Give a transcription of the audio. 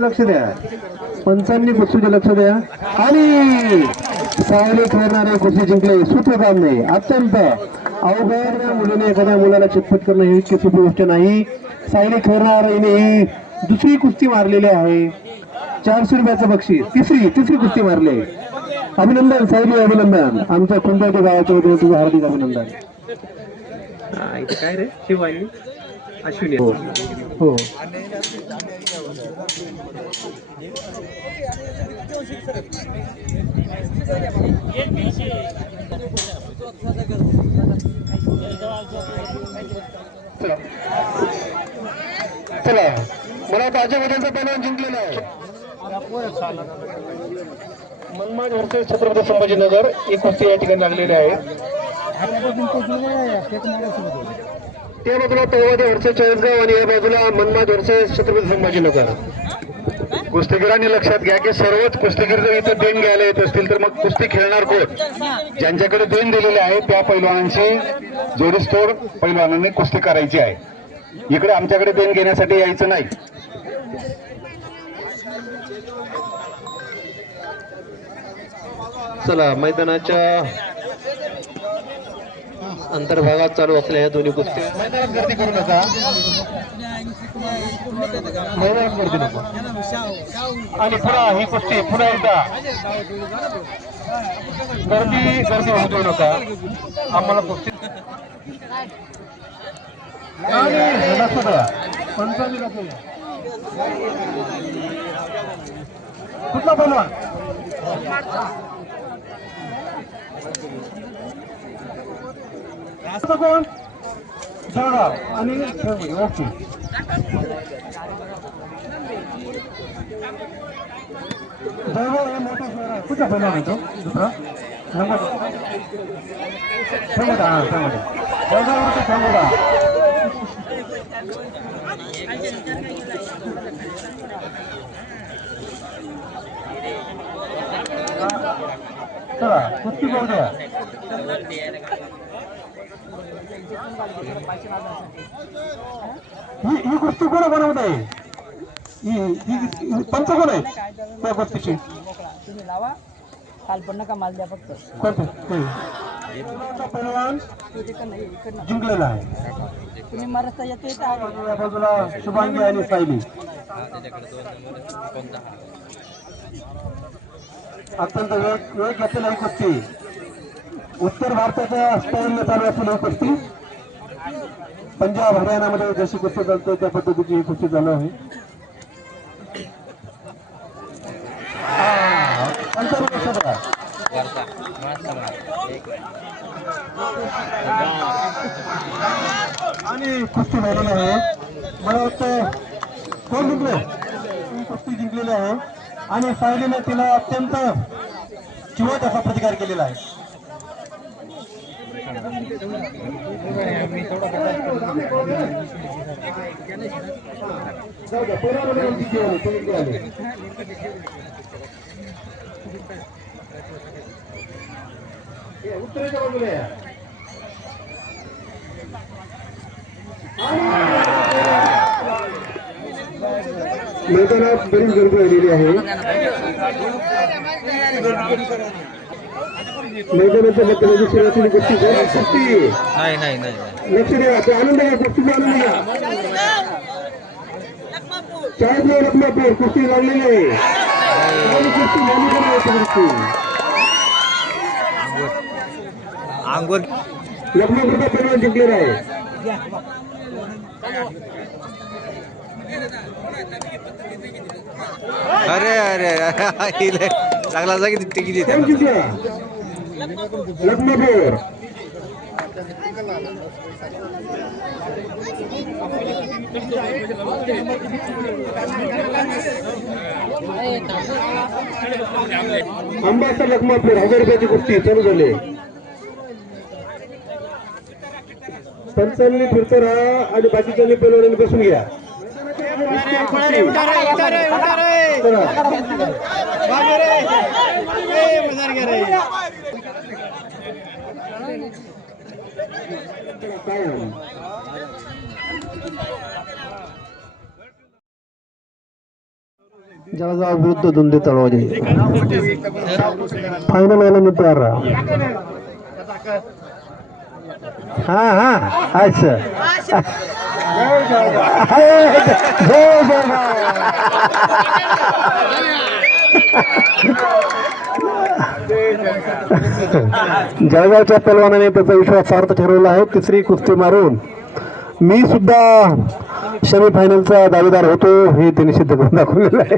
लक्ष द्या, पंचांनी कुस्तीचे लक्ष द्या. आणि सायले खेळणारे कुस्ती जिंकले सूत्रधामने. अत्यंत अवघड मुलीने एखाद्या मुलाला चितपट करणं ही इतकी सोपी गोष्ट नाही. सायले खेळणाऱ्याने ही दुसरी कुस्ती मारलेली आहे. 400 रुपयाचं बक्षीस. तिसरी कुस्ती मारले. अभिनंदन सायली, अभिनंदन. आमच्या कुंभाटी गावाच्या वतीने तुझं हार्दिक अभिनंदन. काय रे शिवानी अश्विनी. हो चला, मला ताज्याबद्दलचा पैलवान जिंकलेला आहे. मनमाड वर्सेस छत्रपती संभाजीनगर एक कुस्ती या ठिकाणी लागलेली आहे. त्या बाजूला तळवाडी वर्सेस चाळीसगाव आणि या बाजूला मनमाड वर्सेस छत्रपती संभाजीनगर. कुस्तीगिरांनी लक्षात घ्या की सर्वच कुस्तीगीर जर इथं देण घ्यायला येत असतील तर मग कुस्ती खेळणार कोण? ज्यांच्याकडे देण दिलेले आहे त्या पैलवानांची जोडीस्तोड पैलवानांनी कुस्ती करायची आहे. इकडे आमच्याकडे देण घेण्यासाठी यायचं नाही. चला, मैदानाच्या अंतर्भागात चालू असलेल्या या दोन्ही कुस्ती मैदानात गर्दी करू नका. मैदानात गर्दी नको. आणि पुन्हा ही कुस्ती पुन्हा एकदा गर्दी होऊ देऊ नका. आम्हाला कुस्ती कुठला बोलवा कोण? जळगाव आणि ओके. जळगाव हे मोठं शहर आहे. कुठला पहिला येतो दुसरा सांगोटा. हा सांगोटा. जळगाव सांगोटा. चला कुस्ती बघू द्या. ही कुस्ती कोण बनवत आहे? पंच कोण आहे त्या कुस्तीची? तुम्ही लावा, काल पण नका माल द्या फक्त. पैलवान जिंकलेला आहे. तुम्ही महाराष्ट्र येते या बाजूला शुभांगी आणि सायली. अत्यंत वेग घेतलेला ही कुस्ती. उत्तर भारताच्या स्टाईलने चालू असलेली कुस्ती. पंजाब हरियाणामध्ये जशी कुस्ती चालते त्या पद्धतीची ही कुस्ती चालू आहे. आणि कुस्ती झालेली आहे. मला वाटतं कोण जिंकले? कुस्ती जिंकलेली आहे आणि सायलीने तिला अत्यंत चिवट असा प्रतिकार केलेला आहे. उत्तरेच्या बाजूला मैदानात बरीच गर्दी आलेली आहे. मैदानाच्या मध्यभागी सुरुवातीला कुस्ती लक्ष द्या. तो आनंद घ्या, कुस्तीचा आनंद घ्या. 4 लखमापूर कुस्ती लागलेली आहे. कुस्ती लखमापूरचा पैलवान जिंकलेला आहे. अरे अरे लागला जागी तिकीट लखमापूर. अंबासर लखमापूर 1000 रुपयाची कुस्ती चालू झाली. पंचांनी फिरत राहा आणि बाकीच्यांनी पैलवानांनी बसून घ्या. जळगाव विरुद्ध धुंदे तळवाजे फायनल व्हायला मी तयार राहा. हा हा अच्छा जळगावच्या पहलवानाने त्याचा विश्वास सार्थ ठरवला आहे. तिसरी कुस्ती मारून मी सुद्धा सेमीफायनलचा दावेदार होतो हे त्यांनी सिद्ध करून दाखवलेलं आहे.